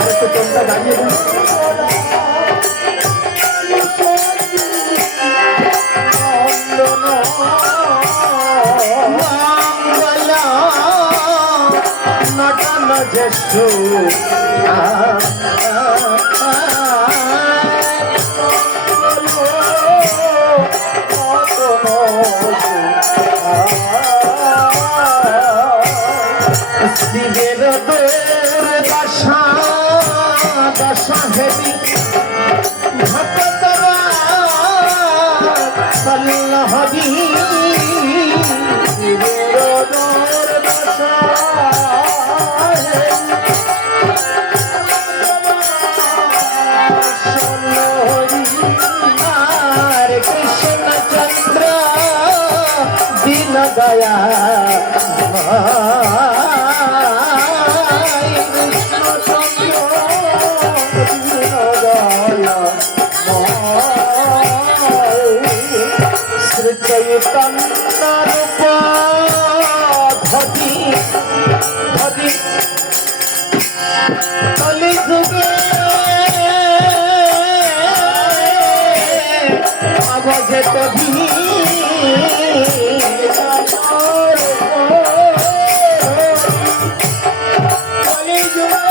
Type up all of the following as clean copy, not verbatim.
একটু তোমরা দাঁড়িয়ে দিন। নটন জ্যেষ্ঠ শিবের দোর দশা দশা হেবি ভক্তরা সল্লহবি শিবের দোর দশা আর কৃষ্ণ চন্দ্র দীন দয়া শ্রী চৈতন্য রূপ ধরি ধরি কলি যুগে আবাজে কবি কলি যুগে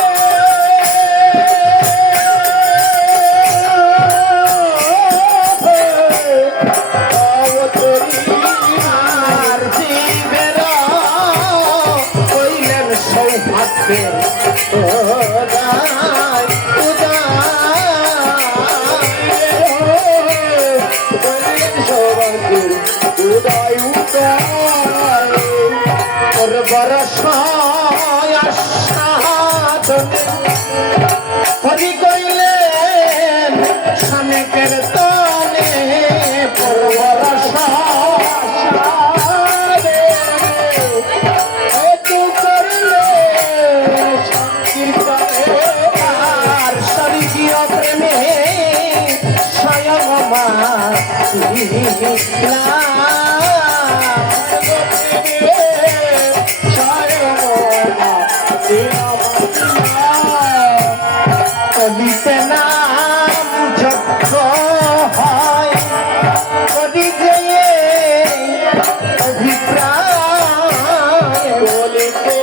হরি কইলেন স্বামীকের তনে আর স্বর্গীয় প্রেমে স্বয়ং মা কবিতে নাম যজ্ঞ হয় কবি গিয়ে অভিপ্রায় বলিতে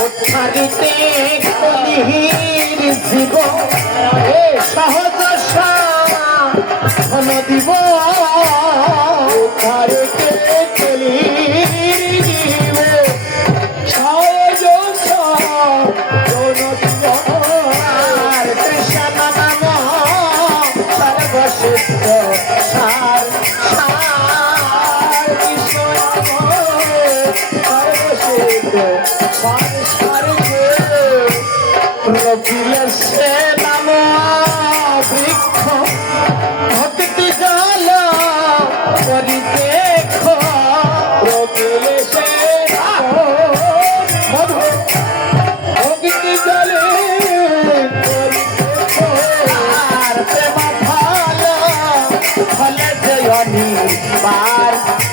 উদ্ধারিতে কলির জীব এ সহজ ধন দিব উদ্ধারিতে কলির জীব সহজ ধন দিব আর কৃষ্ণ নাম সর্বশ্রেষ্ঠ সার রবিলসে নাম বৃক্ষ ভক্তি জল করি দেখ রবিলসে ভক্তি জলে আর প্রেম ফল ফলে জয়নি বার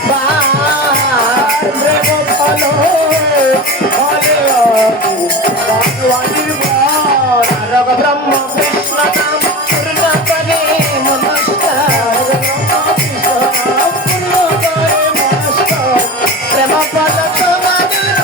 বার প্রেম ফল ফলে ভগবানী ব্রহ্ম কৃষ্ণ নাম পূর্ণ করে নমস্কার প্রেম ফল তোমাদের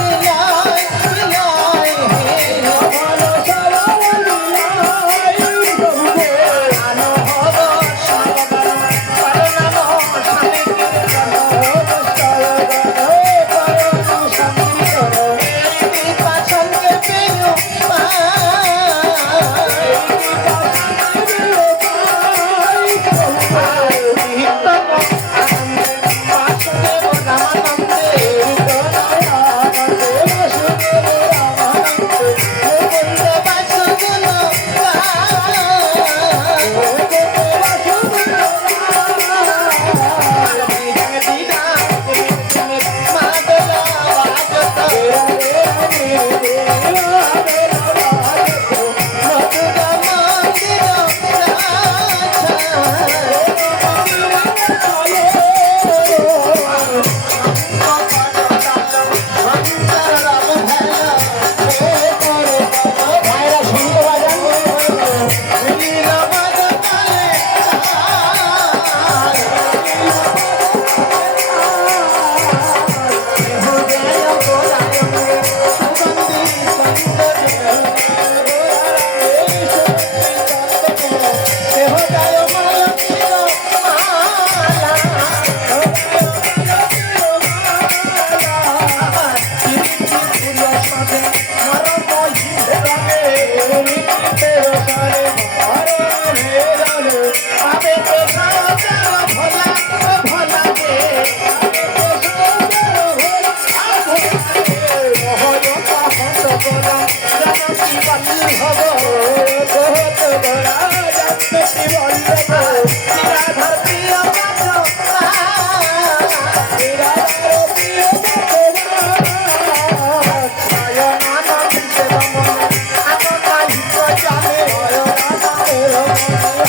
Oh,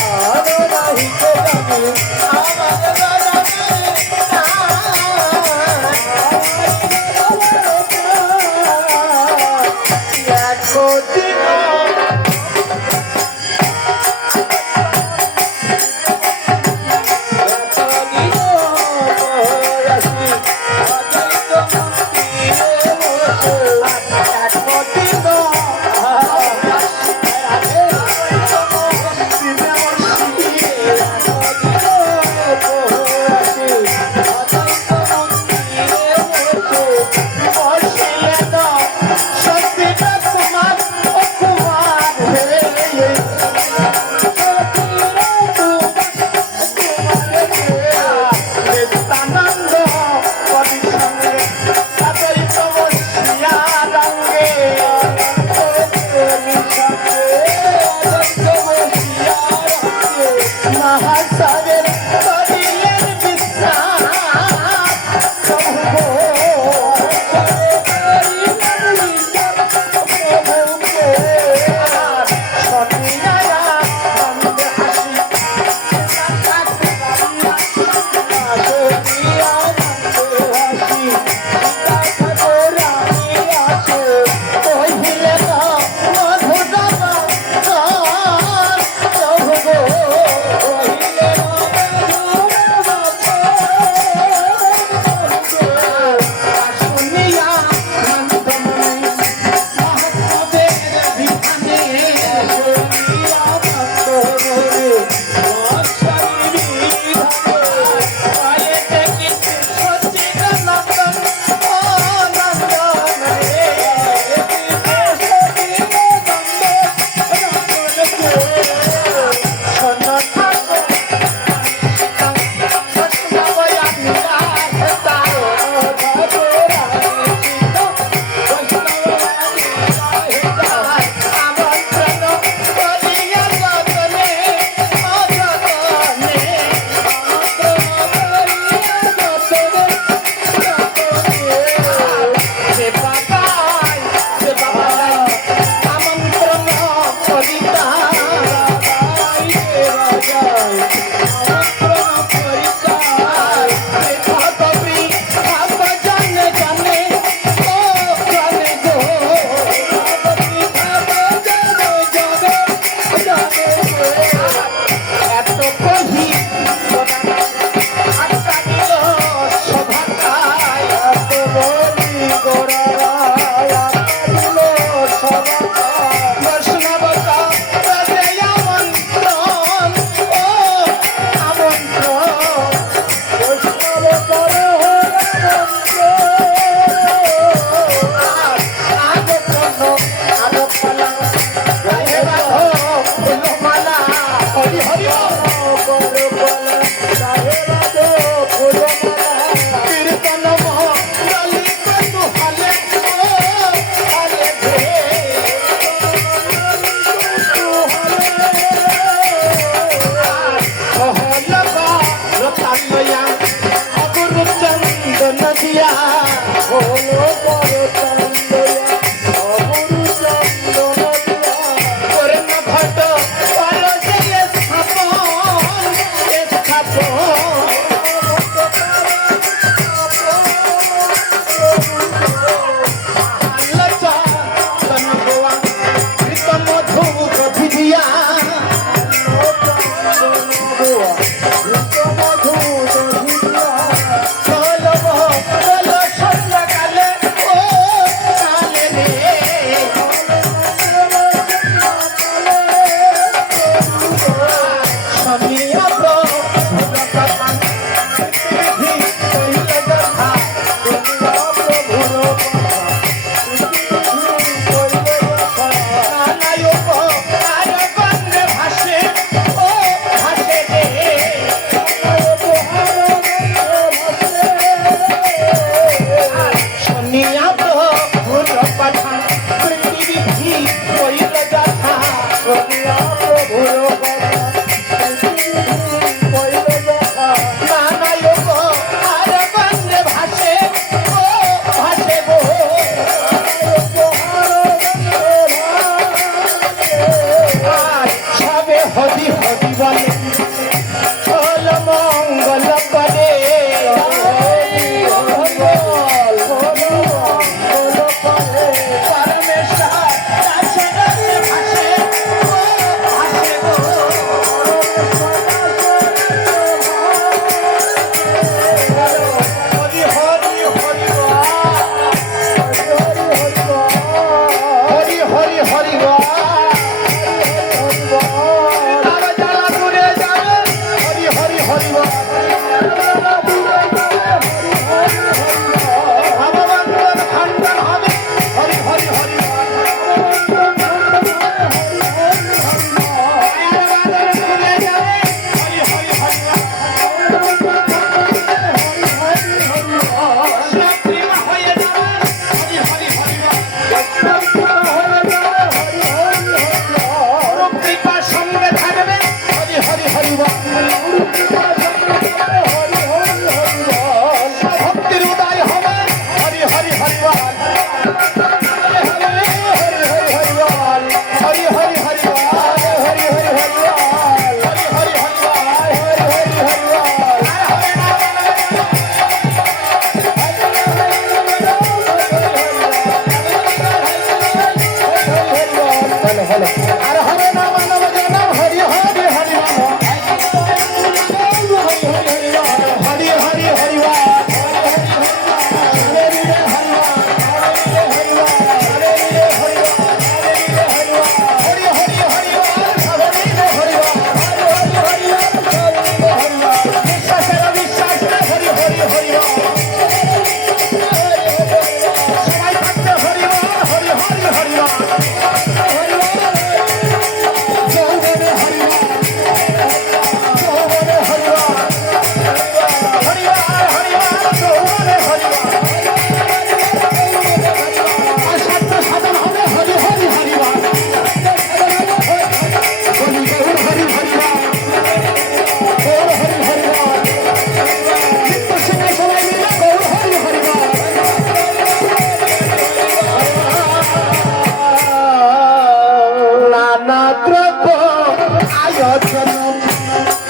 রচনম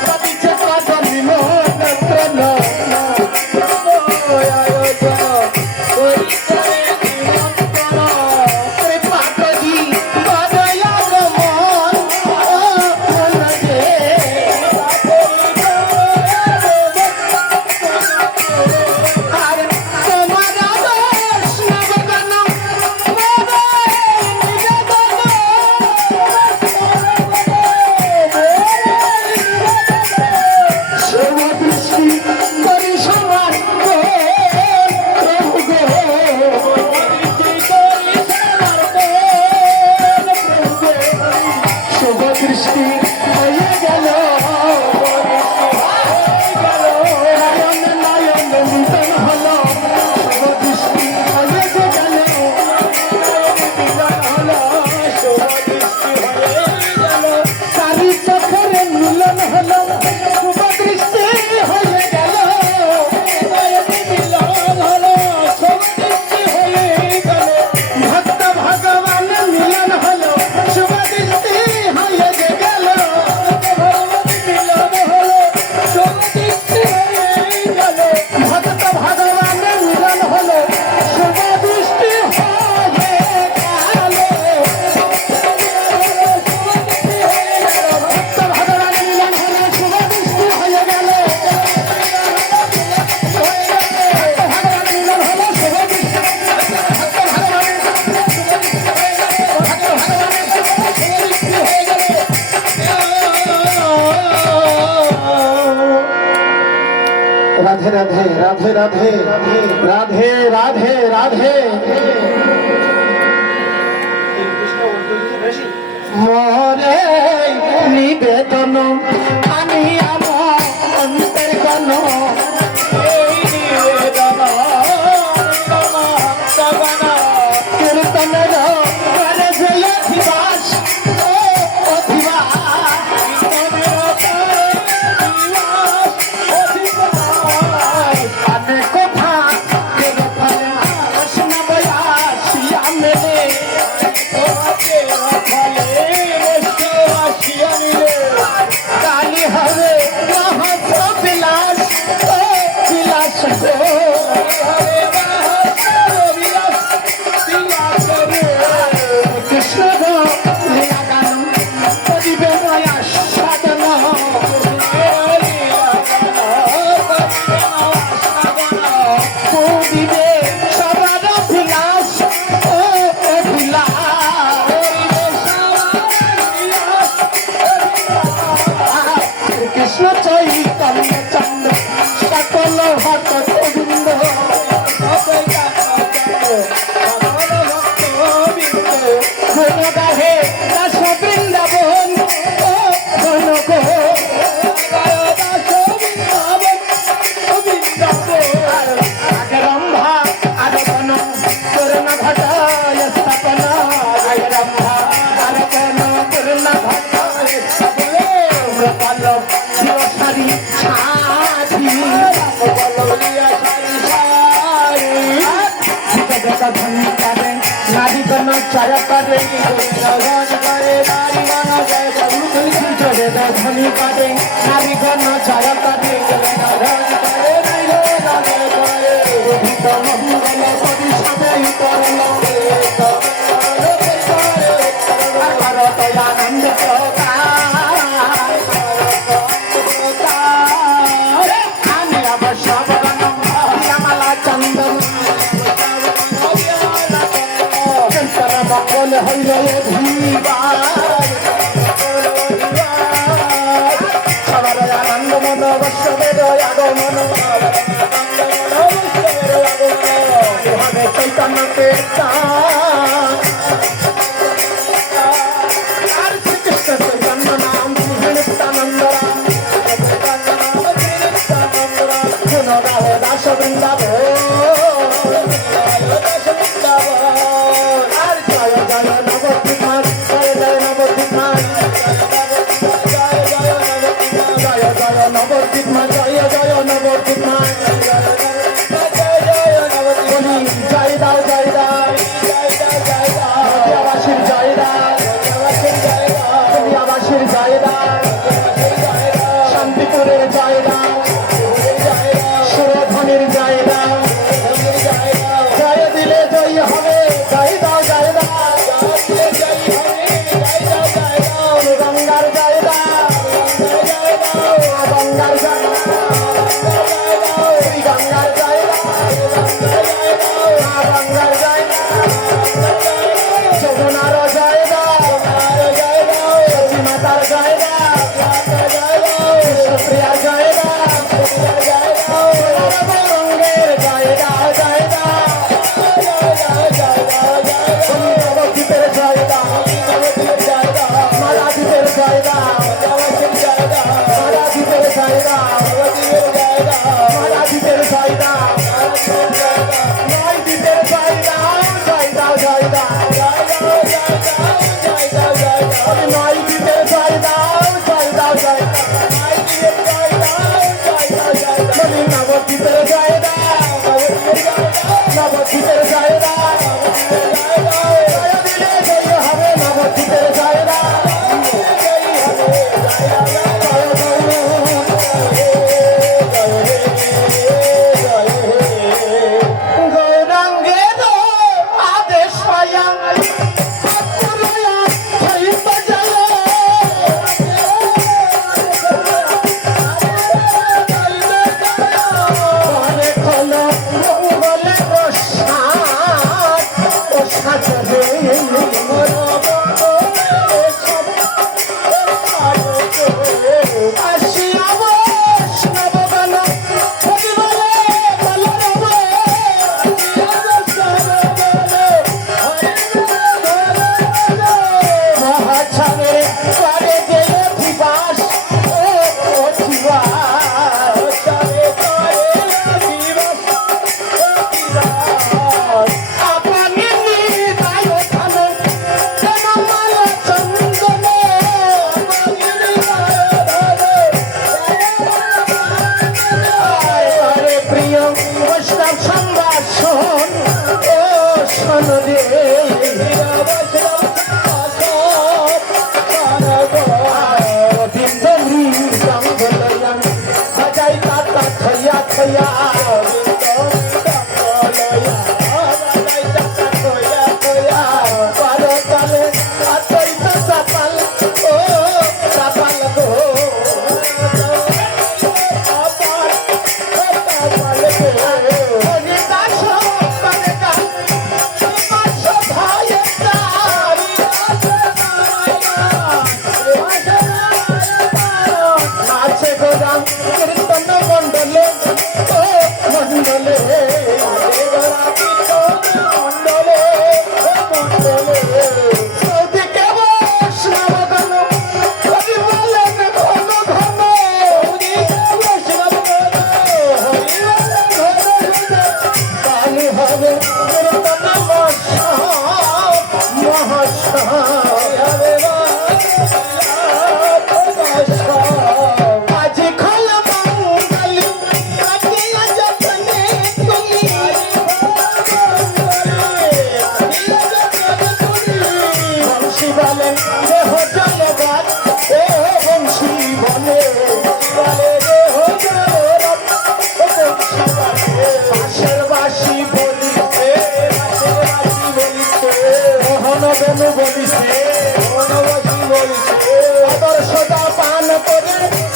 কবিছে কদমি মোহন আয়োজন করিছে জীবন কৃপা করি বদয়াগ মন মন রে আর তোমার দোষ নবগণ দৃষ্টি হয়ে গেল নয়ন নয়ন মিলন হলো শুভ দৃষ্টি হয়ে গেল মিলন হলো শুভ দৃষ্টি হয়ে গেল চারি চোখের মিলন হলো শুভ দৃষ্টি হয়ে গেল মিলন হলো শুভ দৃষ্টি হয়ে গেল ভক্ত ভগবান মিলন হলো শুভ দৃষ্টি হয়ে গেল মিলন হলো শুভ দৃষ্টি হয়ে গেল ভক্ত ভগবান মিলন হলো শুভ দৃষ্টি হয়ে গেল ভক্ত ভগবান মিলন হলো শুভ দৃষ্টি হয়ে গেল ভগবান মিলন হলো শুভ দৃষ্টি রাধে রাধে রাধে রাধে রাধে রাধে রাধে মরে নিবেদন আমি আমার অন্তর গণ এই নিবেদন কীর্তনের করে যে অধিবাস অনেক কথা কালী হবে বিলাস বিলাস কৃষ্ণ লীলা গান করিবে নয়া সাধন করিবে সবার বিলাস ও কৃষ্ণ চৈতন্য চন্দ্র সকল ভক্ত গোবিন্দ গুণ গাহে দাস বৃন্দাবন ও গুণ গো রম্ভা আর গণ করুণ ঘটায় স্থাপন রম্ভা আর গণ করুণ ঘটায় পল্লব শিবসারি সাথী ধনী করে নারী গণ চারা করে ধনী করে নারী গণ চারা করে মঙ্গল করি সবাই করল আনন্দ আমি আবার সব মালা চন্দন মঙ্গল হইল সবার আনন্দ মন বৎসবের আগমন চৈতন্যকে আর শ্রীকৃষ্ণ চৈতন্য নাম নিত্যানন্দ দাস বৃন্দাবন আর জয় জয় নবদ্বীপ জয় জয় নবদ্বীপ জয় জয় নবদ্বীপ জয় গৌরাঙ্গের আদেশ পাইয়া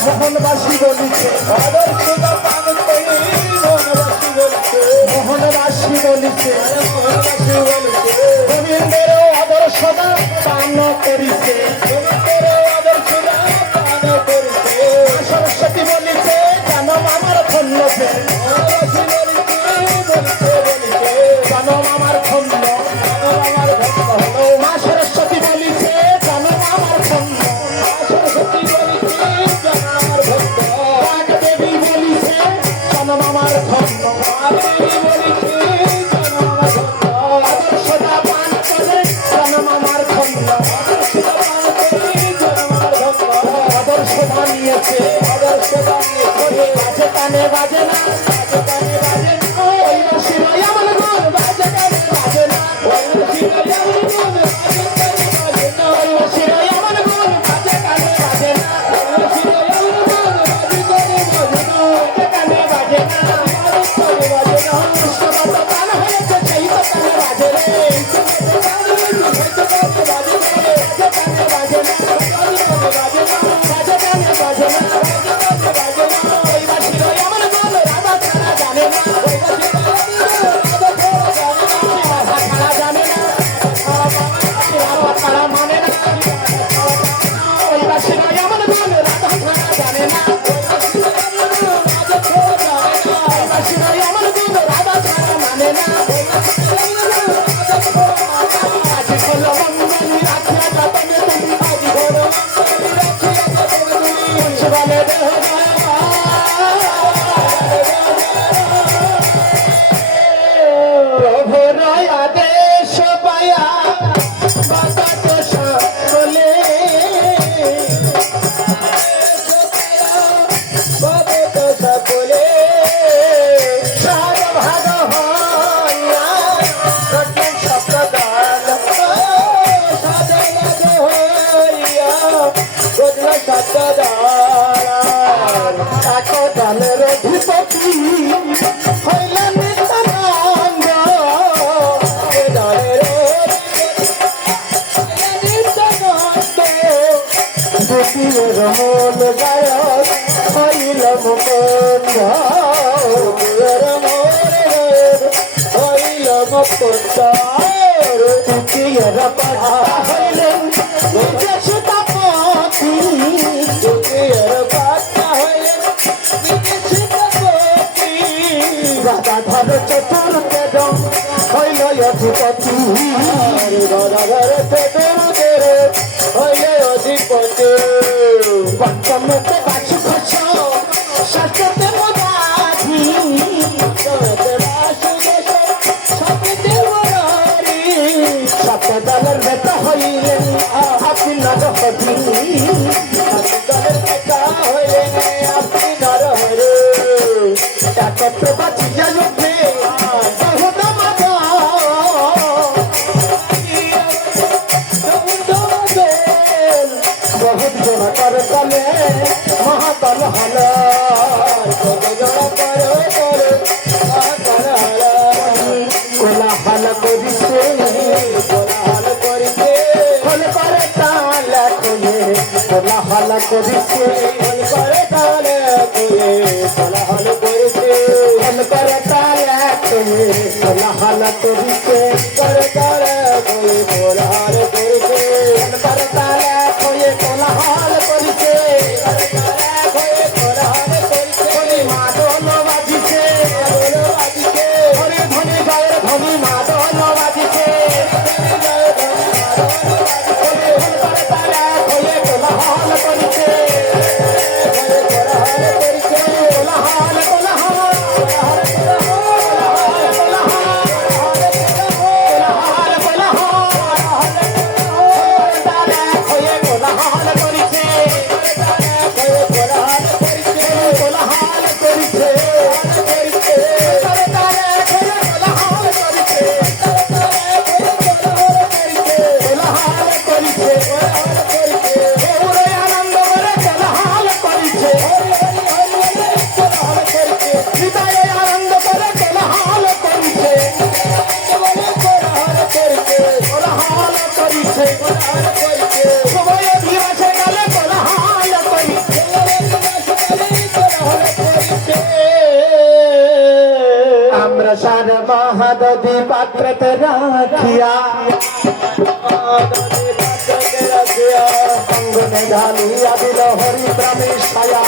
মোহনবাসী বলিছে মোহনবাসী বলিছে গোবিন্দের আদর্শদা পান করিছে সরস্বতী বলিছে জানো আমার ধন্য জানো আমার ধন্য মা সরস্বতী বলিছে জানো আমার ধন্য দেবী বলিছে জানো আমার ধন্য আদর্শদা পান করে জানো আমার ধন্য আদর্শ বানিয়েছে বাজে কানে বাজে না ওই শিবাই আমার গুণ বাজে কানে বাজে না ওই শিবাই আমার গুণ বাজে কানে বাজে না কানে বাজে না কৃষ্ণবাদ গান হয়েছে সেই তো কানে বাজে রে কানে বাজে না বাজে কানে বাজে না Sada মুকুন্দ দুয়ার মোরে হইল মুকুন্দ দুয়ার পাঠা হইলেন বিদেশ তাপতি দুয়ার পাঠা হইলেন বিদেশ তাপতি রাধাধর চতুর্বেদ হইল অধিপতি রাধাধর চতুর্বেদ হইল অধিপতি পঞ্চমতে বাসু খস ষষ্ঠতে মদাধি সপ্তমতে বাসু খস সপ্তমতে মদারি সপ্তদলের নেতা হইলেন আপনি নরহরি সপ্তদলের নেতা হইলেন আপনি নরহরি একত্র বাঁচিয়া যুদ্ধে বহুত মজা বহুত জন করে তলে মহাতল হল কত জন করে করে মহাতল হল কোলাহল করিছে কোলাহল করিছে হল করে তালে কোয়ে কোলাহল করিছে হল করে তালে কোয়ে কোলাহল করিছে হল করে তালে কোয়ে কোলাহল করিছে করে তালে কোয়ে কোলাহল করিছে হল করে তালে কোয়ে কোলাহল করিছে করে তালে কোয়ে কোলাহল করিছে হরি মাদল বাজিছে হরি ধ্বনি গায়ের ধ্বনি মাদল বাজিছে আমরা সার মহাদী পাত্রতে রাখিয়া অঙ্গনে ঢালিয়া দিল হরিদ্রামী ছায়া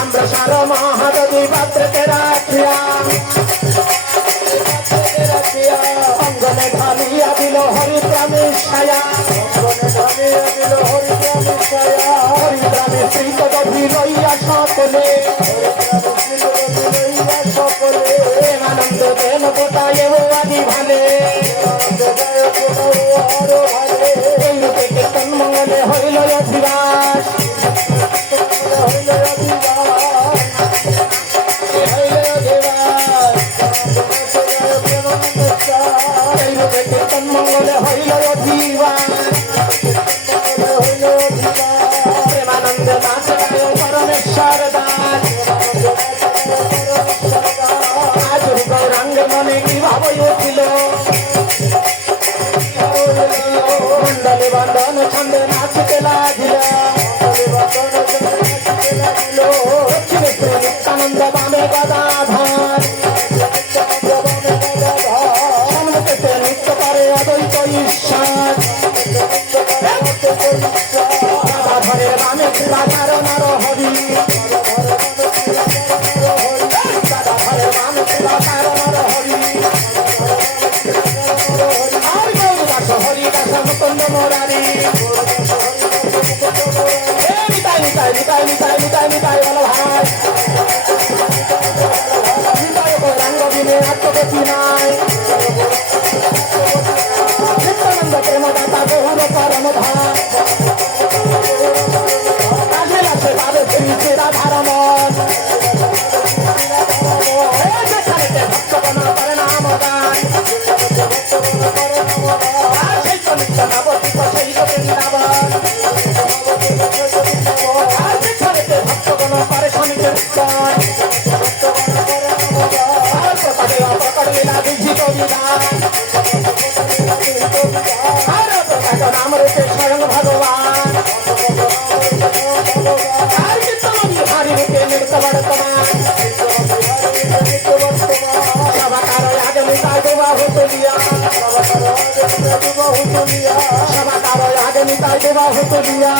আমরা সার মহাদী পাত্রতে রাখিয়া অঙ্গনে ঢালিয়া দিল হরিদ্রামী ছায়া হরিদ্রামী শ্রী কদী লইয়া সকলে আনন্দ দেন গোটায় আদি ভালে এই রূপে কীর্তন মঙ্গলে হইল অধিবাস এই রূপে কীর্তন মঙ্গলে হইল অধিবাস প্রেমানন্দ নাচ গায় পরমেশ্বর দাস আজ গৌরাঙ্গ মনে কি ভাব উঠিল মন্ডলে বন্ধন ছন্দে নাচতে লাগিল তুলিয়া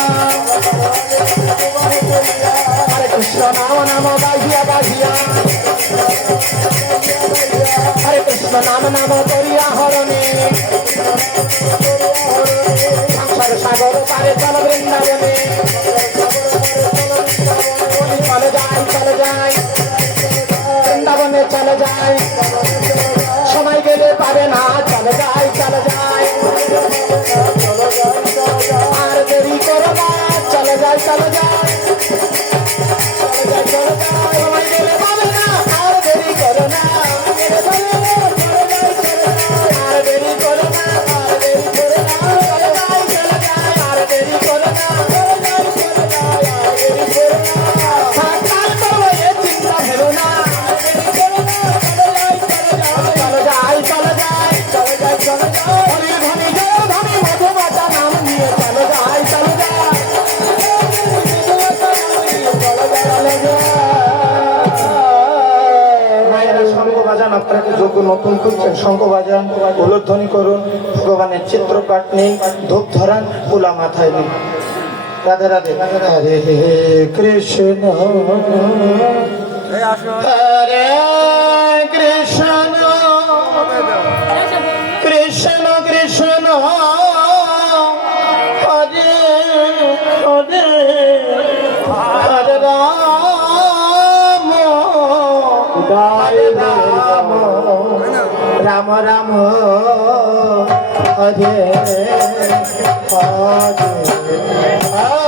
হরে কৃষ্ণ নাম নাম বাজিয়া বাজিয়া হরে কৃষ্ণ নাম নাম করিয়া হরণে সংসার সাগর পারে চল বৃন্দাবনে চলে যায় বৃন্দাবনে চলে যায় সময় গেলে পাবে না চলে যায় আর দেরি করো না চলে যায় সময় গেলে পাবে না আর দেরি করো না আর দেরি করো না আর দেরি করো না চিন্তা ভেলো না আপনাকে যোগ্য নতুন করছেন শঙ্খ বাজান উলধ্বনি করুন ভগবানের চিত্রপাট নেই ধূপ ধরান পোলা মাথায় নেই রাধে রাধে হরে কৃষ্ণ হরে কৃষ্ণ কৃষ্ণ কৃষ্ণ হরে হরে হরে রাম রাম হরে হরে